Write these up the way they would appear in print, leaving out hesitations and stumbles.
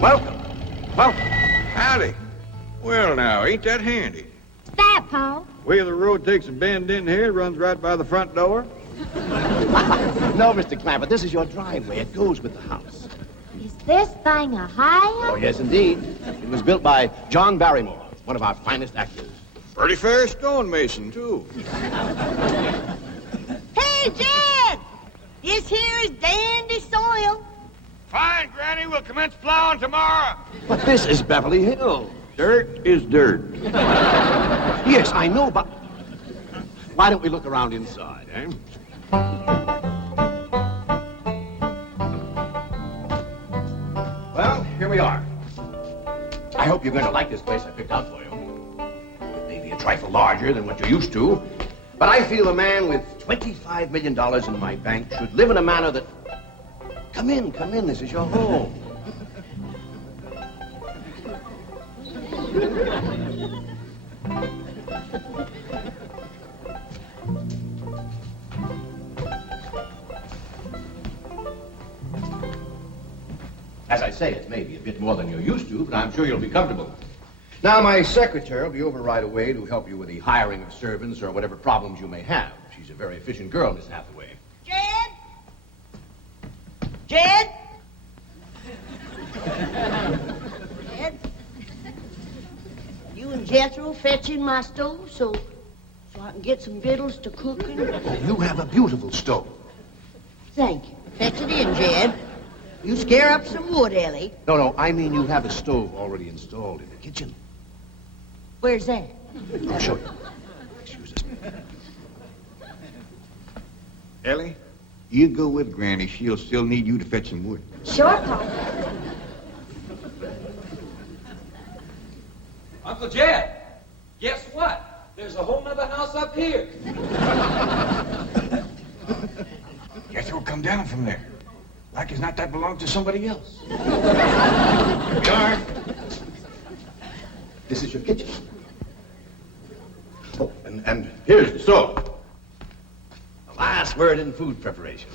Welcome. Welcome. Howdy. Well, now, ain't that handy? What's that, Pa? Way the road takes a bend in here, runs right by the front door. No, Mr. Clampett, this is your driveway. It goes with the house. Is this thing a highway? Oh, yes, indeed. It was built by John Barrymore, one of our finest actors. Pretty fair stonemason, too. Hey, Jed! This here is dandy soil. Fine, Granny. We'll commence plowing tomorrow. But this is Beverly Hills. Dirt is dirt. Yes, I know, but why don't we look around inside, eh? Well, here we are. I hope you're going to like this place I picked out for you. It may be a trifle larger than what you're used to, but I feel a man with $25 million in my bank should live in a manner that... Come in, this is your home. As I say, it may be a bit more than you're used to, but I'm sure you'll be comfortable. Now, my secretary will be over right away to help you with the hiring of servants or whatever problems you may have. She's a very efficient girl, Miss Hathaway. Jed? Jed? Jed? You and Jethro fetching my stove so I can get some victuals to cooking? Oh, you have a beautiful stove. Thank you. Fetch it in, Jed. You scare up some wood, Elly. No, I mean you have a stove already installed in the kitchen. Where's that? I'll show you. Excuse us. Elly, you go with Granny. She'll still need you to fetch some wood. Sure, Pa. Uncle Jed, guess what? There's a whole nother house up here. Jethro, come down from there. Like as not, that belonged to somebody else. Darn. This is your kitchen. Oh, and here's the stove. The last word in food preparation.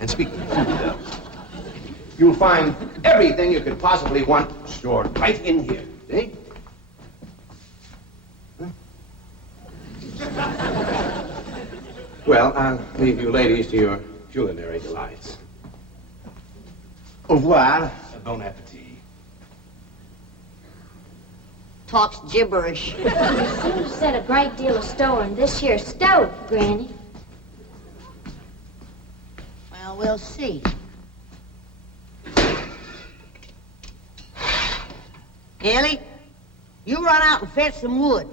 And speaking of food, you'll find everything you could possibly want stored right in here. See? Huh? Well, I'll leave you ladies to your culinary delights. Au revoir. Bon appetit. Talks gibberish. You seem to set a great deal of store in this here stove, Granny. Well, we'll see. Elly, you run out and fetch some wood.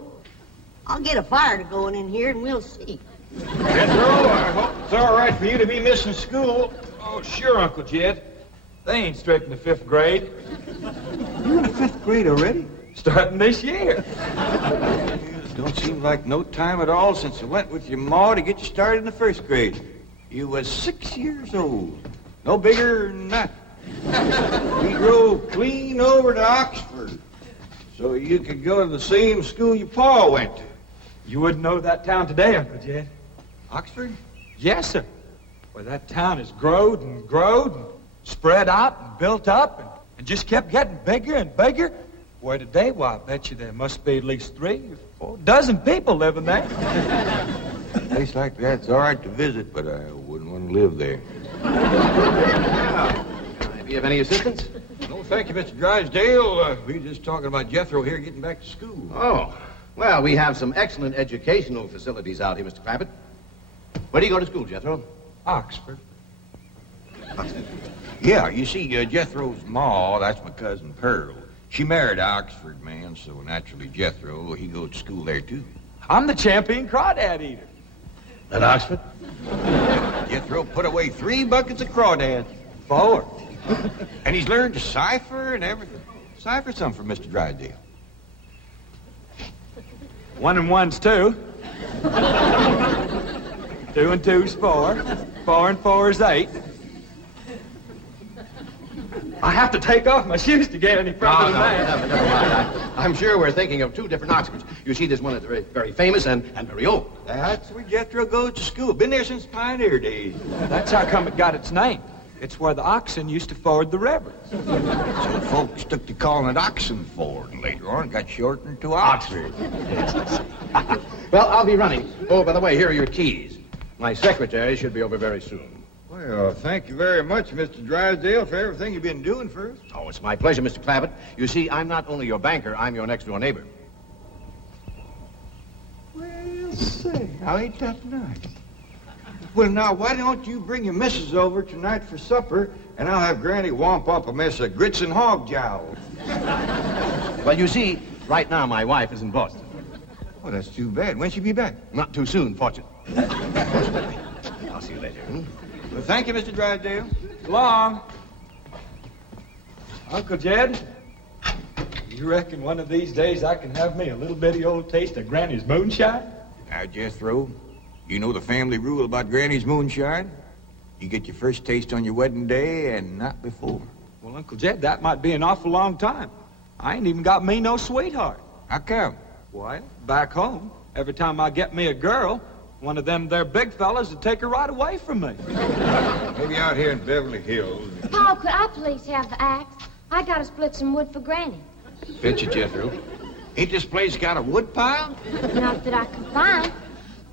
I'll get a fire to going in here and we'll see. Jethro, I hope it's all right for you to be missing school. Oh, sure, Uncle Jed. They ain't straight in the 5th grade. You in the 5th grade already? Starting this year. It don't seem like no time at all since I went with your ma to get you started in the 1st grade. You was 6 years old. No bigger than that. We drove clean over to Oxford so you could go to the same school your pa went to. You wouldn't know that town today, Uncle Jed. Oxford? Yes, sir. Well, that town has growed and spread out and built up and just kept getting bigger and bigger. Where today, why, I bet you there must be at least 3 or 4 dozen people living there. A place like that's all right to visit, but I wouldn't want to live there. Can I be of any assistance? No, thank you, Mr. Drysdale. We were just talking about Jethro here getting back to school. Oh, well, we have some excellent educational facilities out here, Mr. Clampett. Where do you go to school, Jethro? Oxford. Yeah, you see, Jethro's ma, that's my cousin Pearl. She married an Oxford man, so naturally Jethro, he goes to school there, too. I'm the champion crawdad eater. At Oxford? Jethro put away 3 buckets of crawdads. 4. And he's learned to cipher and everything. Cipher some for Mr. Drysdale. 1 and 1's 2. 2 and 2's 4. 4 and 4's 8. I have to take off my shoes to get any further than that. Never mind. I'm sure we're thinking of 2 different Oxfords. You see, there's one that's very, very famous and very old. That's where Jethro goes to school. Been there since pioneer days. That's how come it got its name. It's where the oxen used to ford the river. So folks took to calling it Oxen Ford, and later on it got shortened to Oxford. Well, I'll be running. Oh, by the way, here are your keys. My secretary should be over very soon. Well, thank you very much, Mr. Drysdale, for everything you've been doing for us. Oh, it's my pleasure, Mr. Clampett. You see, I'm not only your banker, I'm your next-door neighbor. Well, say, now ain't that nice? Well, now, why don't you bring your missus over tonight for supper, and I'll have Granny womp up a mess of grits and hog jowls. Well, you see, right now my wife is in Boston. Oh, that's too bad. When'll she be back? Not too soon, fortunately. I'll see you later. Well, thank you, Mr. Drysdale. So long. Uncle Jed, you reckon one of these days I can have me a little bitty old taste of Granny's moonshine? Now, Jethro, you know the family rule about Granny's moonshine? You get your first taste on your wedding day and not before. Well, Uncle Jed, that might be an awful long time. I ain't even got me no sweetheart. How come? Why, back home, every time I get me a girl, one of them there big fellas would take her right away from me. Maybe out here in Beverly Hills. Paul, could I please have the axe? I gotta split some wood for Granny. Fetch it, Jethro. Ain't this place got a wood pile? Not that I can find,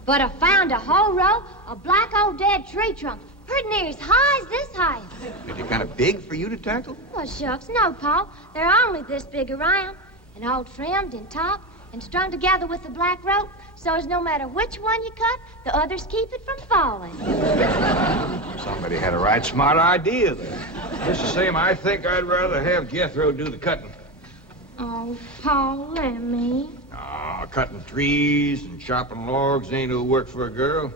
but I found a whole row of black old dead tree trunks, pretty near as high as this height. Are they kind of big for you to tackle? Well, shucks, no, Paul. They're only this big around, and all trimmed and topped and strung together with the black rope, so as no matter which one you cut, the others keep it from falling. Somebody had a right smart idea there. Just the same, I think I'd rather have Jethro do the cutting. Oh, Paul, let me. Cutting trees and chopping logs ain't no work for a girl.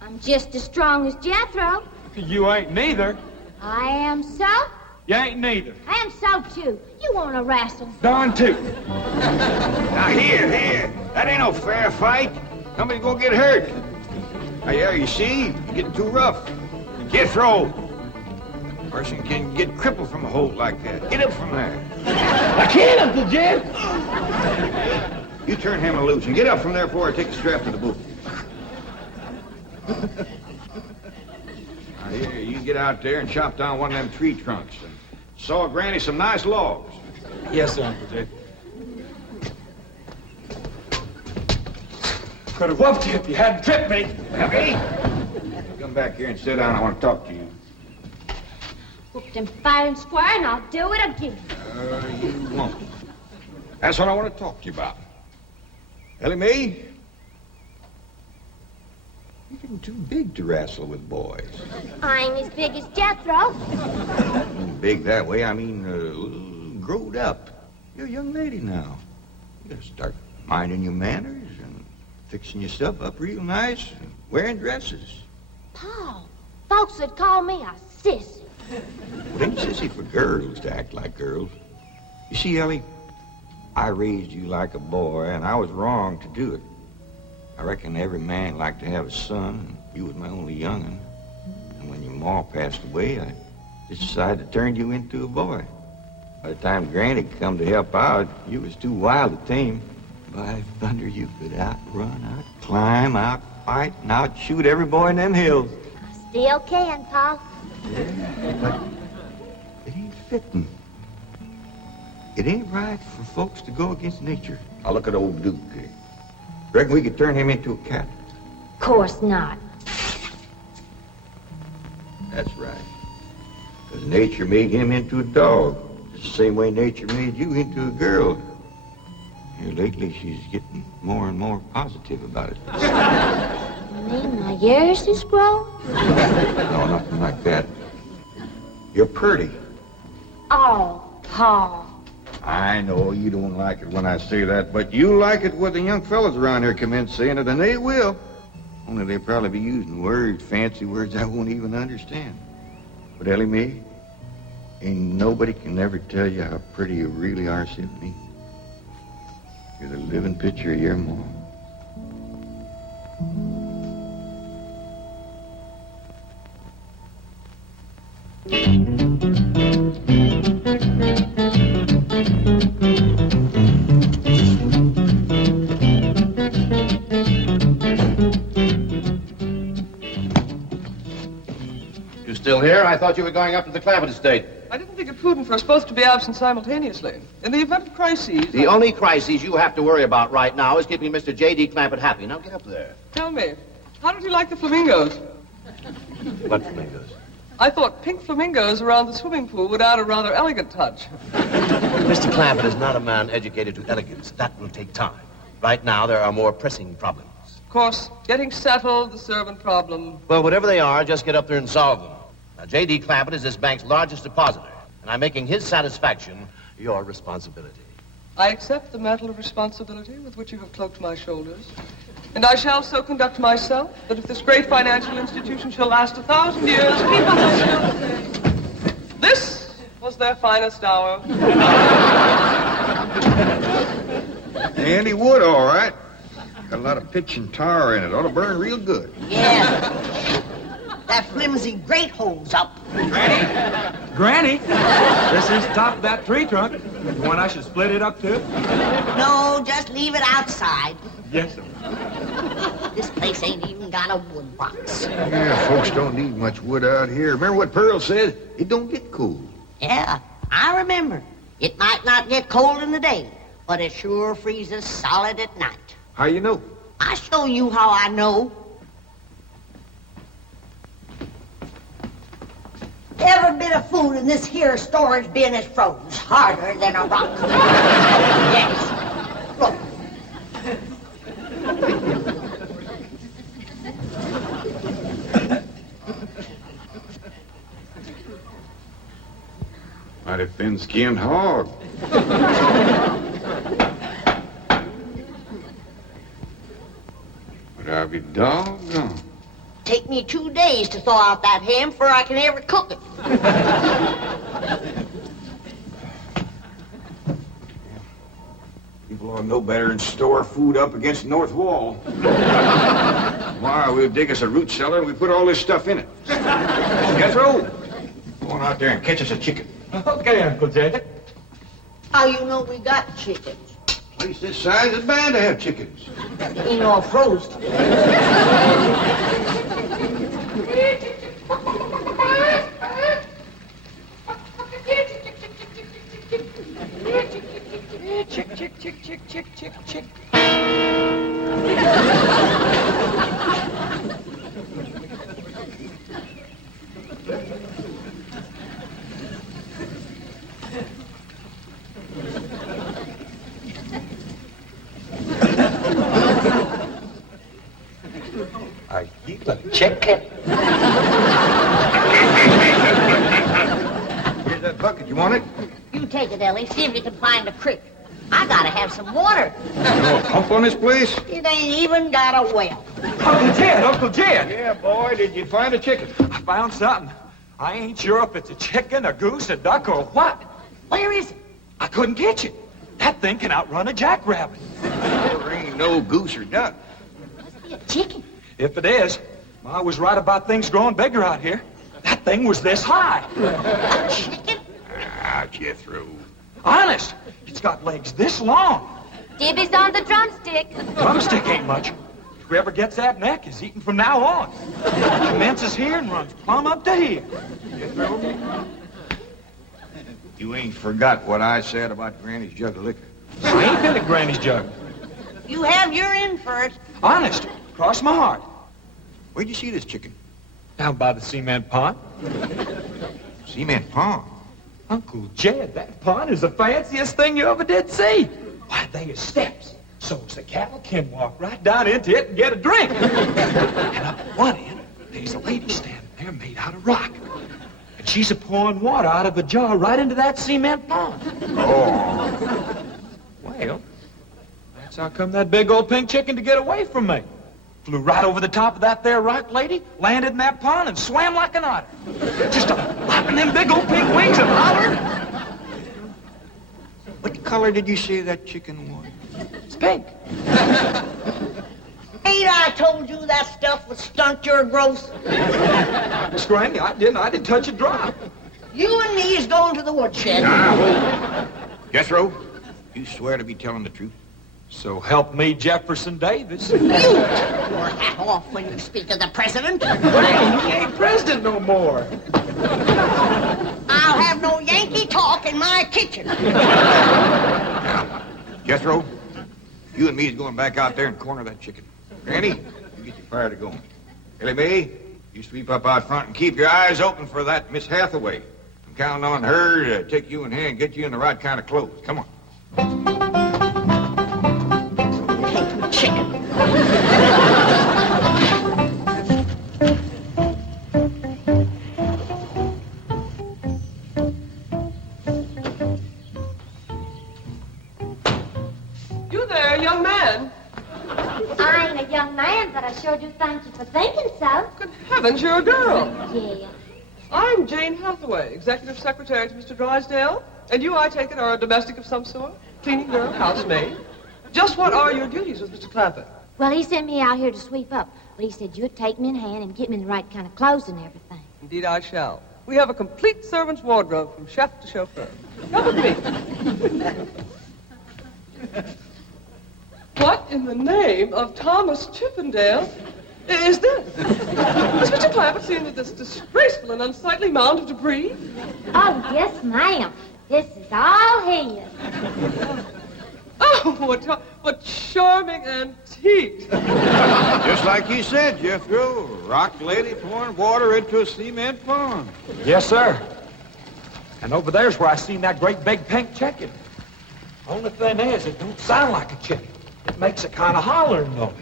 I'm just as strong as Jethro. You ain't neither. I am so. You ain't neither. I am so, too. You want to wrestle? Darn too. Now, here. That ain't no fair fight. Somebody's gonna get hurt. Now, yeah, you see? You're getting too rough. Jethro. A person can get crippled from a hold like that. Get up from there. I can't, Uncle Jed! You turn him loose and get up from there before I take the strap to the boot. Now, here, you get out there and chop down one of them tree trunks and saw Granny some nice logs. Yes, sir, Uncle Jed. Could have whooped you if you hadn't tripped me. Heavy? Come back here and sit down. I want to talk to you. Whooped him fair and square, and I'll do it again. You won't. That's what I want to talk to you about. Elly Mae, you're getting too big to wrestle with boys. I ain't as big as Jethro. Big that way, I mean, growed up. You're a young lady now. You gotta start minding your manners and fixing your stuff up real nice and wearing dresses. Paul, folks would call me a sissy. It ain't sissy for girls to act like girls. You see, Elly, I raised you like a boy, and I was wrong to do it. I reckon every man liked to have a son, and you was my only young'un. And when your ma passed away, I just decided to turn you into a boy. By the time Granny come to help out, you was too wild to tame. By thunder, you could outrun, outclimb, outfight, and outshoot every boy in them hills. I still can, Paul. Yeah, but it ain't fitting. It ain't right for folks to go against nature. Now look at old Duke here. Reckon we could turn him into a cat? Of course not. That's right. Because nature made him into a dog. Just the same way nature made you into a girl. Here lately, she's getting more and more positive about it. You mean my years is grown? No, nothing like that. You're pretty. Oh, Paul. I know you don't like it when I say that, but you like it when the young fellas around here come in saying it, and they will. Only they'll probably be using words, fancy words I won't even understand. But Elly Mae, ain't nobody can ever tell you how pretty you really are, except me. You're the living picture of your mom. You still here? dear. I thought you were going up to the Clampett estate. I didn't think it prudent for us both to be absent simultaneously. In the event of crises... The only crises you have to worry about right now is keeping Mr. J.D. Clampett happy. Now get up there. Tell me, how did you like the flamingos? What flamingos? I thought pink flamingos around the swimming pool would add a rather elegant touch. Mr. Clampett is not a man educated to elegance. That will take time. Right now, there are more pressing problems. Of course, getting settled, the servant problem. Well, whatever they are, just get up there and solve them. Now, J.D. Clampett is this bank's largest depositor, and I'm making his satisfaction your responsibility. I accept the mantle of responsibility with which you have cloaked my shoulders. And I shall so conduct myself that if this great financial institution shall last 1,000 years, people will still say, this was their finest hour. Handy wood, all right. Got a lot of pitch and tar in it. Ought to burn real good. Yeah. That flimsy grate holds up. Granny, this is top of that tree trunk. You want I should split it up too? No, just leave it outside. Yes, sir. This place ain't even got a wood box. Yeah, folks don't need much wood out here. Remember what Pearl said? It don't get cold. Yeah, I remember. It might not get cold in the day, but it sure freezes solid at night. How you know? I'll show you how I know. Every bit of food in this here storage bin is froze harder than a rock. Yes. Look. Mighty thin-skinned hog. But I'll be doggone. Take me 2 days to thaw out that ham before I can ever cook it. People ought to know better than store food up against the north wall. Tomorrow we'll dig us a root cellar and we put all this stuff in it. Jethro, go on out there and catch us a chicken. Okay, Uncle Jay. How you know we got chickens? Place this size is bound to have chickens. Ain't all frozen. Chick, chick, chick, chick, chick, chick, chick. I keep a chicken. Here's that bucket. You want it? You take it, Elly. See if you can find a creek. I gotta have some water. You know a pump on this place? It ain't even got a well. Uncle Jed, Uncle Jed. Yeah, boy. Did you find a chicken? I found something. I ain't sure if it's a chicken, a goose, a duck, or what. Where is it? I couldn't catch it. That thing can outrun a jackrabbit. There ain't no goose or duck. Must be a chicken. If it is, Ma was right about things growing bigger out here. That thing was this high. A chicken? Ah, Jethro. Honest, it's got legs this long. Dibby's on the drumstick. Drumstick ain't much. Whoever gets that neck is eating from now on. Commences here and runs plumb up to here. Jethro, you ain't forgot what I said about Granny's jug of liquor. I ain't been at Granny's jug. You have your in for it. Honest, cross my heart. Where'd you see this chicken? Down by the cement pond. Cement pond. Uncle Jed, that pond is the fanciest thing you ever did see. Why, they are steps, so's the cattle can walk right down into it and get a drink. And up at one end, there's a lady standing there made out of rock. And she's a pouring water out of a jar right into that cement pond. Oh. Well, that's how come that big old pink chicken to get away from me. Flew right over the top of that there rock lady, landed in that pond, and swam like an otter. Just flapping them big old pink wings and hollering. What color did you say that chicken was? It's pink. Ain't I told you that stuff would stunt your growth? Miss Granny, I didn't touch a drop. You and me is going to the woodshed. Now, Jethro, you swear to be telling the truth? So help me, Jefferson Davis. You take your hat off when you speak to the president. Granny, he ain't president no more. I'll have no Yankee talk in my kitchen. Jethro, you and me is going back out there and corner that chicken. Granny, you get your fire to going. Elly Mae, you sweep up out front and keep your eyes open for that Miss Hathaway. I'm counting on her to take you in hand and get you in the right kind of clothes. Come on. Hey, chicken. You there, young man. I ain't a young man, but I sure do thank you for thinking so. Good heavens, you're a girl. Yeah. I'm Jane Hathaway, executive secretary to Mr. Drysdale. And you, I take it, are a domestic of some sort? Cleaning girl, housemaid? Just what are your duties with Mr. Clampett? Well, he sent me out here to sweep up, but he said you'd take me in hand and get me in the right kind of clothes and everything. Indeed, I shall. We have a complete servant's wardrobe from chef to chauffeur. Come with me. What in the name of Thomas Chippendale is this? Has Mr. Clampett seen this disgraceful and unsightly mound of debris? Oh, yes, ma'am. This is all his. Oh, what charming antiques. Just like you said, Jethro. Rock lady pouring water into a cement pond. Yes, sir. And over there's where I seen that great big pink chicken. Only thing is, it don't sound like a chicken. It makes a kind of hollering noise.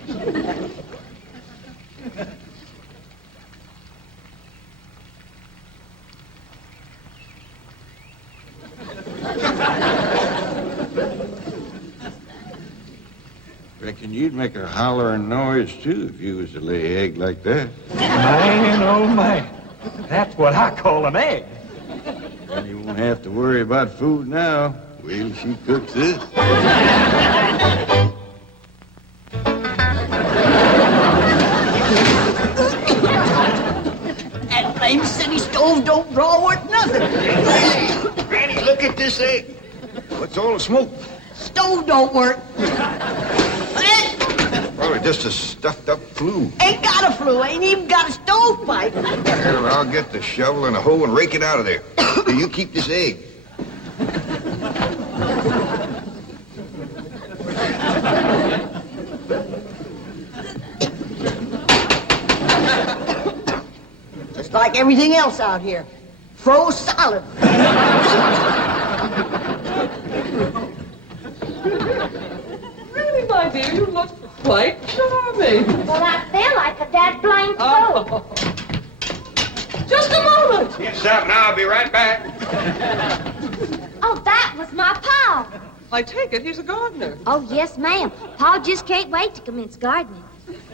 Reckon you'd make a hollering noise, too, if you was to lay egg like that. Man, oh, man. That's what I call an egg. And you won't have to worry about food now. Wait till she cooks this. That blame city stove don't draw worth nothing. Granny, look at this egg. What's all the smoke? Stove don't work. Probably just a stuffed-up flue. Ain't got a flue, ain't even got a stovepipe. Well, I'll get the shovel and a hoe and rake it out of there. You keep this egg. Just like everything else out here. Froze solid. Really, my dear, you look quite charming. Well, I feel like a dad blamed fool. Oh. Just a moment. Get something, I'll be right back. Oh, that was my pa. I take it he's a gardener. Oh, yes, ma'am. Pa just can't wait to commence gardening.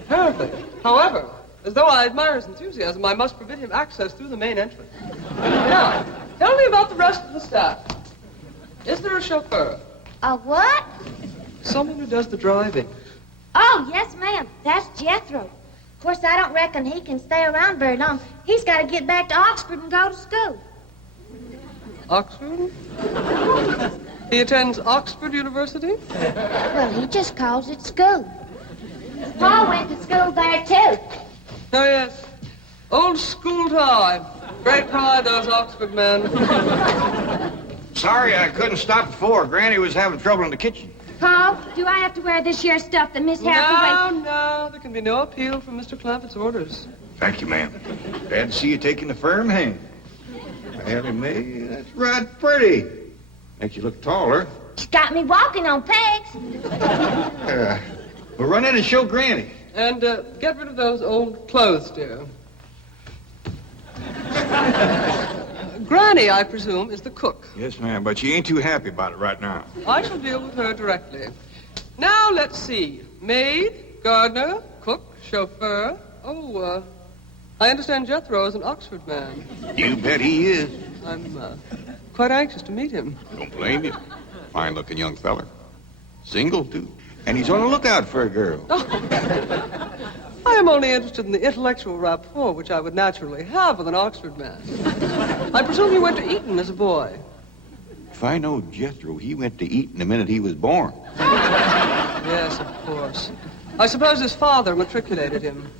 Apparently. However, as though I admire his enthusiasm, I must forbid him access through the main entrance. Now, tell me about the rest of the staff. Is there a chauffeur? A what? Someone who does the driving. Oh, yes, ma'am. That's Jethro. Of course, I don't reckon he can stay around very long. He's got to get back to Oxford and go to school. Oxford? He attends Oxford University? Well, he just calls it school. Pa went to school there, too. Oh, yes. Old school time. Great pride, those Oxford men. Sorry I couldn't stop before. Granny was having trouble in the kitchen. Pa, do I have to wear this here stuff that Miss Hathaway... No, there can be no appeal from Mr. Clampett's orders. Thank you, ma'am. Glad to see you taking the firm hand. Elly Mae, that's right pretty. Makes you look taller. She's got me walking on pegs. We'll run in and show Granny. And get rid of those old clothes, dear. Granny, I presume, is the cook. Yes, ma'am, but she ain't too happy about it right now. I shall deal with her directly. Now, let's see. Maid, gardener, cook, chauffeur. Oh, I understand Jethro is an Oxford man. You bet he is. I'm quite anxious to meet him. Don't blame you. Fine-looking young feller. Single, too. And he's on the lookout for a girl. I am only interested in the intellectual rapport which I would naturally have with an Oxford man. I presume you went to Eton as a boy. If I know Jethro, he went to Eton the minute he was born. Yes, of course. I suppose his father matriculated him.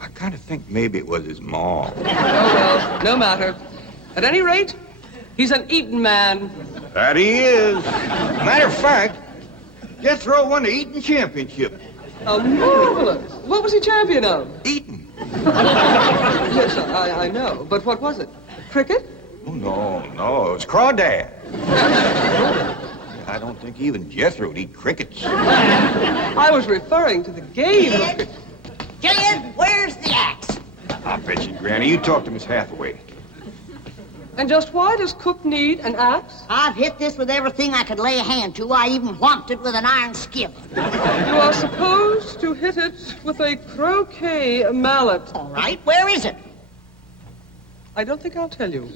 I kind of think maybe it was his ma. Oh, well, no matter. At any rate, he's an eating man. That he is. Matter of fact, Jethro won the eating championship. How marvelous. What was he champion of? Eating. Yes, I know. But what was it? Cricket? Oh, no, it was crawdad. I don't think even Jethro would eat crickets. I was referring to the game. Kid, where's the axe? I bet you, Granny, you talk to Miss Hathaway. And just why does Cook need an axe? I've hit this with everything I could lay a hand to. I even whomped it with an iron skillet. You are supposed to hit it with a croquet mallet. All right, where is it? I don't think I'll tell you.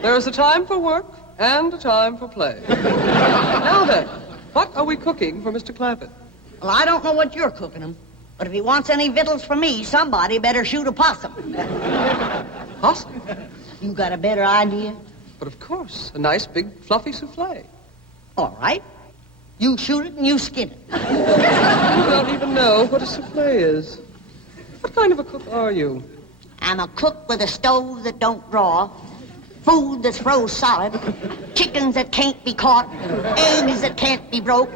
There is a time for work and a time for play. Now then, what are we cooking for Mr. Clampett? Well, I don't know what you're cooking him, but if he wants any victuals from me, somebody better shoot a possum. Possum? You got a better idea? But of course, a nice big fluffy souffle. All right. You shoot it and you skin it. You don't even know what a souffle is. What kind of a cook are you? I'm a cook with a stove that don't draw, food that's froze solid, chickens that can't be caught, eggs that can't be broke,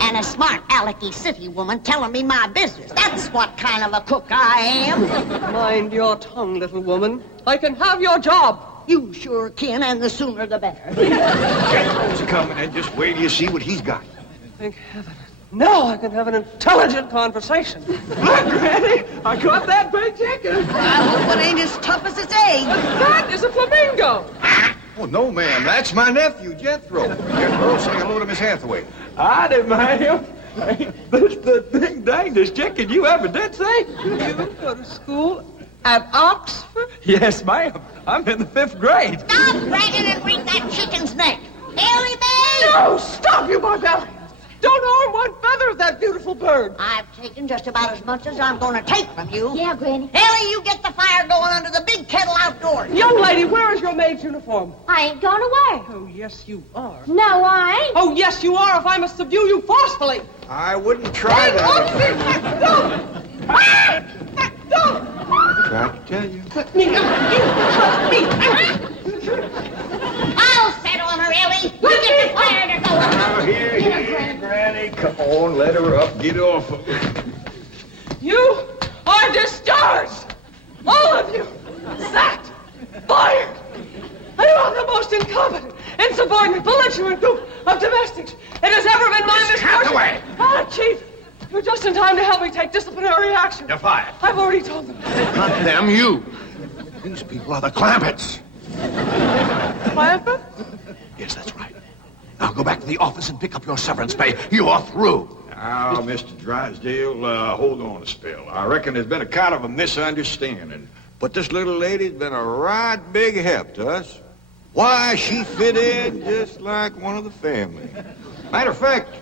and a smart alecky city woman telling me my business. That's what kind of a cook I am. Mind your tongue, little woman. I can have your job. You sure can, and the sooner the better. Jethro's coming, and just wait till you see what he's got. Thank heaven. Now I can have an intelligent conversation. Look, Granny, I caught that big chicken. I hope it ain't as tough as its egg. That is a flamingo. Oh, no, ma'am. That's my nephew, Jethro. Jethro, say hello to Miss Hathaway. I didn't mind him. This the ding dangest chicken you ever did see. You go to school at Oxford? Yes, ma'am. I'm in the 5th grade. Stop dragging and break that chicken's neck. Elly, babe! No, stop, you barbarians. Don't harm one feather of that beautiful bird. I've taken just about as much as I'm going to take from you. Yeah, Granny. Elly, you get the fire going under the big kettle outdoors. Young lady, where is your maid's uniform? I ain't going away. Oh, yes, you are. No, I ain't. Oh, yes, you are, if I must subdue you forcefully. I wouldn't try Hang that. on, let go! Let go! Tried to tell you. Let me out. You trust me. I'll set on her, Elly. You get the fire to go. Now, here, Granny. Come on, let her up. Get off of her. You are discharged. All of you. Sacked. Fired. And you are the most incompetent, insubordinate, belligerent group of domestics it has ever been my misfortune. Hathaway! Ah, Chief, you're just in time to help me take disciplinary action. You're fired. I've already told them. Not them, you. These people are the Clampetts. Clampett? Yes, that's right. Now go back to the office and pick up your severance pay. You are through. Now, Mr. Drysdale, hold on a spell. I reckon there's been a kind of a misunderstanding. But this little lady's been a right big help to us. Why, she fit in just like one of the family. Matter of fact,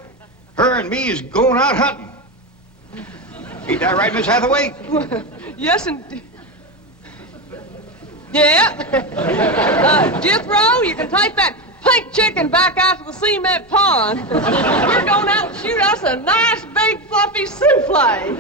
her and me is going out hunting. Ain't that right, Miss Hathaway? Yes, indeed. Yeah. Jethro, you can take that pink chicken back out to the cement pond. We're going out and shoot us a nice, big, fluffy souffle.